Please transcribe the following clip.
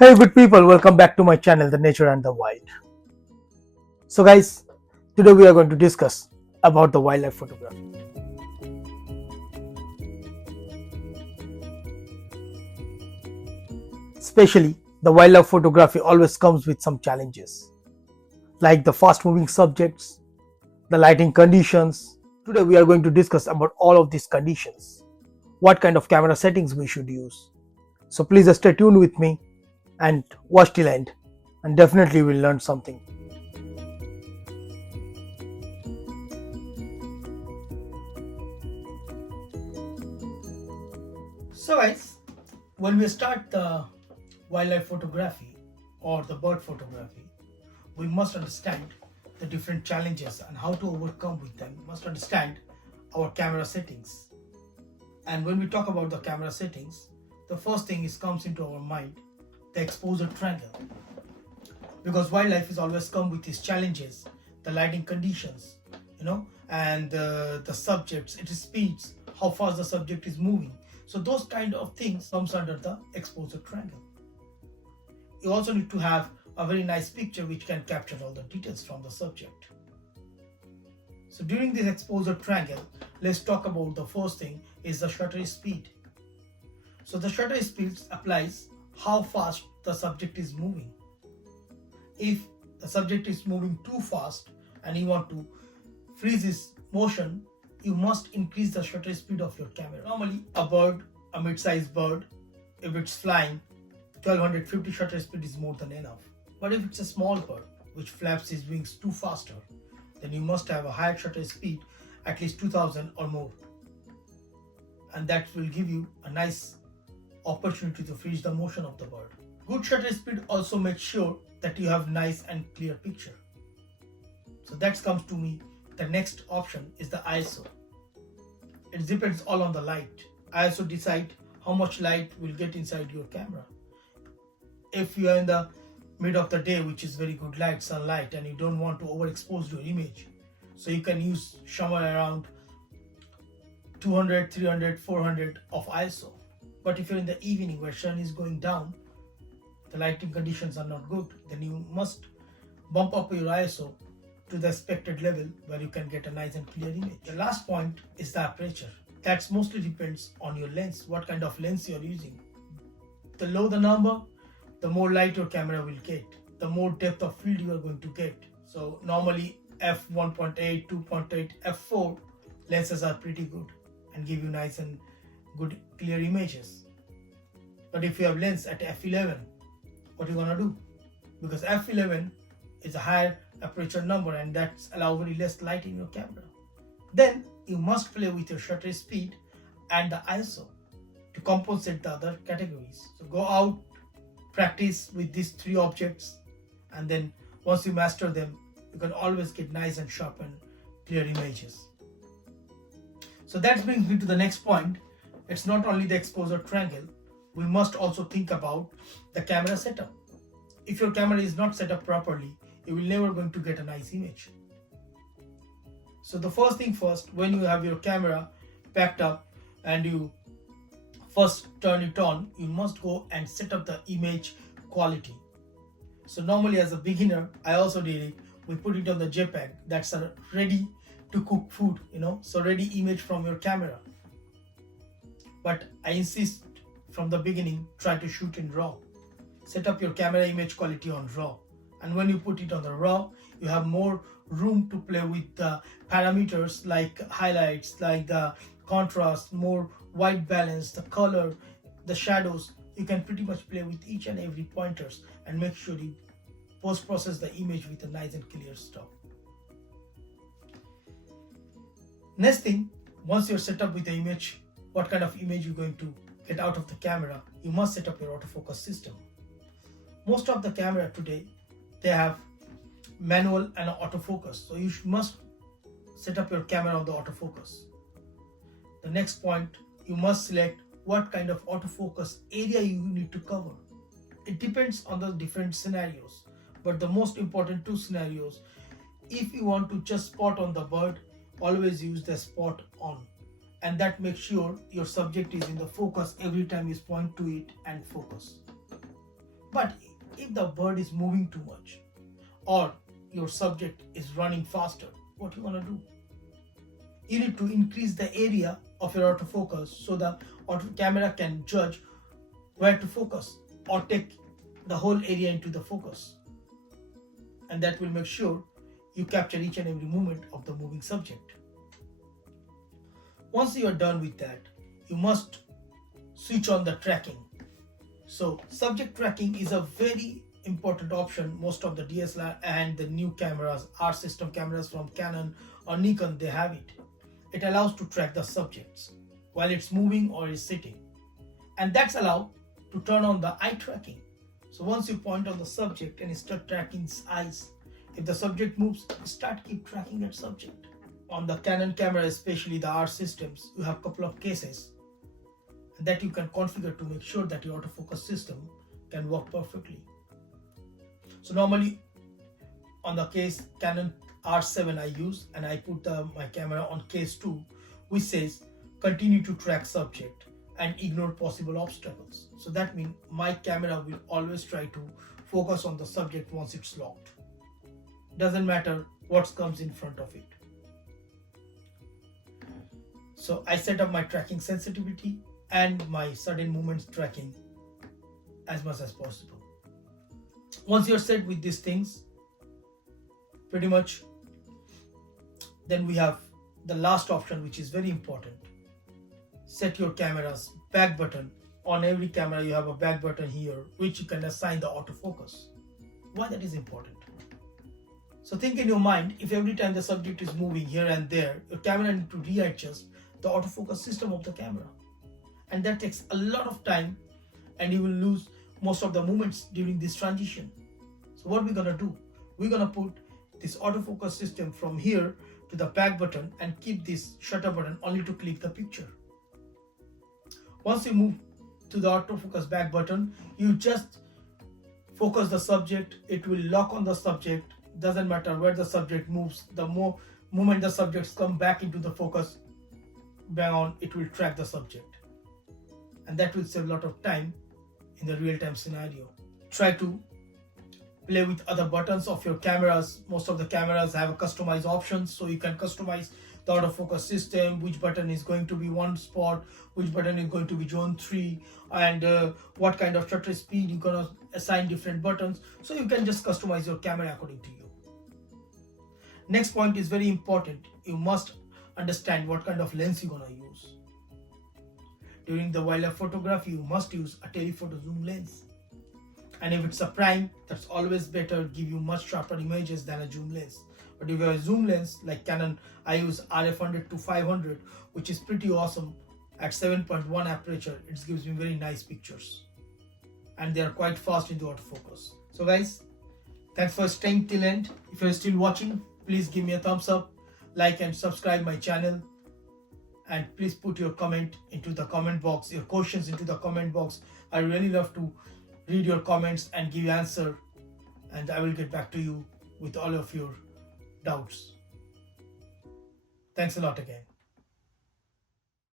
Hey good people, welcome back to my channel The Nature and the Wild. So guys, today we are going to discuss about the wildlife photography. Especially the wildlife photography always comes with some challenges like the fast moving subjects, the lighting conditions. Today we are going to discuss about all of these conditions, what kind of camera settings we should use. So please stay tuned with me and watch till end, and definitely we'll learn something. So guys, when we start the wildlife photography or the bird photography, we must understand the different challenges and how to overcome with them. We must understand our camera settings. And when we talk about the camera settings, the first thing is comes into our mind, the exposure triangle. Because wildlife is always come with these challenges, the lighting conditions, and the subjects, its speeds, how fast the subject is moving. So those kind of things comes under the exposure triangle. You also need to have a very nice picture which can capture all the details from the subject. So during this exposure triangle, let's talk about the first thing is the shutter speed. So the shutter speed applies how fast the subject is moving. If the subject is moving too fast and you want to freeze his motion, you must increase the shutter speed of your camera. Normally a bird, a mid-sized bird, if it's flying, 1250 shutter speed is more than enough. But if it's a small bird which flaps his wings too faster, then you must have a higher shutter speed, at least 2000 or more. And that will give you a nice opportunity to freeze the motion of the bird. Good shutter speed also makes sure that you have nice and clear picture. So that comes to me. The next option is the ISO. It depends all on the light. ISO decide how much light will get inside your camera. If you are in the mid of the day, which is very good light, sunlight, and you don't want to overexpose your image, so you can use somewhere around 200, 300, 400 of ISO. But if you're in the evening where sun is going down, the lighting conditions are not good, then you must bump up your ISO to the expected level where you can get a nice and clear image. The last point is the aperture. That mostly depends on your lens, what kind of lens you're using. The lower the number, the more light your camera will get, the more depth of field you are going to get. So normally f1.8, 2.8, f4 lenses are pretty good and give you nice and good clear images. But if you have lens at f11, what are you gonna do? Because f11 is a higher aperture number and that's allow very less light in your camera. Then you must play with your shutter speed and the ISO to compensate the other categories. So go out, practice with these three objects, and then once you master them, you can always get nice and sharp and clear images. So that brings me to the next point. It's not only the exposure triangle, we must also think about the camera setup. If your camera is not set up properly, you will never going to get a nice image. So the first thing first, when you have your camera packed up and you first turn it on, you must go and set up the image quality. So normally as a beginner, I also did it. We put it on the JPEG. That's a ready to cook food, so ready image from your camera. But I insist from the beginning, try to shoot in RAW. Set up your camera image quality on RAW. And when you put it on the RAW, you have more room to play with the parameters like highlights, like the contrast, more white balance, the color, the shadows. You can pretty much play with each and every pointers and make sure you post-process the image with a nice and clear stuff. Next thing, once you're set up with the image, what kind of image you're going to get out of the camera, you must set up your autofocus system. Most of the camera today, they have manual and autofocus. So you must set up your camera on the autofocus. The next point, you must select what kind of autofocus area you need to cover. It depends on the different scenarios, but the most important two scenarios, if you want to just spot on the bird, always use the spot on, and that makes sure your subject is in the focus every time you point to it and focus. But if the bird is moving too much or your subject is running faster, what you want to do? You need to increase the area of your autofocus so the camera can judge where to focus or take the whole area into the focus. And that will make sure you capture each and every movement of the moving subject. Once you are done with that, you must switch on the tracking. So subject tracking is a very important option. Most of the DSLR and the new cameras, R system cameras from Canon or Nikon, they have it. It allows to track the subjects while it's moving or is sitting. And that's allowed to turn on the eye tracking. So once you point on the subject and you start tracking its eyes, if the subject moves, keep tracking that subject. On the Canon camera, especially the R systems, you have a couple of cases that you can configure to make sure that your autofocus system can work perfectly. So normally on the case Canon R7 I use, and I put my camera on case 2, which says continue to track subject and ignore possible obstacles. So that means my camera will always try to focus on the subject once it's locked. Doesn't matter what comes in front of it. So I set up my tracking sensitivity and my sudden movements tracking as much as possible. Once you're set with these things, pretty much, then we have the last option, which is very important. Set your camera's back button. On every camera you have a back button here, which you can assign the autofocus. Why that is important? So think in your mind, if every time the subject is moving here and there, your camera needs to readjust the autofocus system of the camera. And that takes a lot of time and you will lose most of the movements during this transition. So what we're gonna do, we're gonna put this autofocus system from here to the back button and keep this shutter button only to click the picture. Once you move to the autofocus back button, you just focus the subject, it will lock on the subject. Doesn't matter where the subject moves, the moment the subjects come back into the focus, bang on, it will track the subject. And that will save a lot of time in the real-time scenario. Try to play with other buttons of your cameras. Most of the cameras have a customized options, so you can customize the autofocus system, which button is going to be one spot, which button is going to be zone 3, and what kind of shutter speed you're gonna assign different buttons. So you can just customize your camera according to you. Next point is very important. You must understand what kind of lens you're gonna use. During the wildlife photography, you must use a telephoto zoom lens. And if it's a prime, that's always better, give you much sharper images than a zoom lens. But if you have a zoom lens like Canon, I use RF100 to 500, which is pretty awesome. At 7.1 aperture, it gives me very nice pictures. And they are quite fast in the autofocus. So guys, thanks for staying till end. If you're still watching, please give me a thumbs up, like and subscribe my channel. And please put your comment into the comment box, your questions into the comment box. I really love to read your comments and give you answer, and I will get back to you with all of your doubts. Thanks a lot again.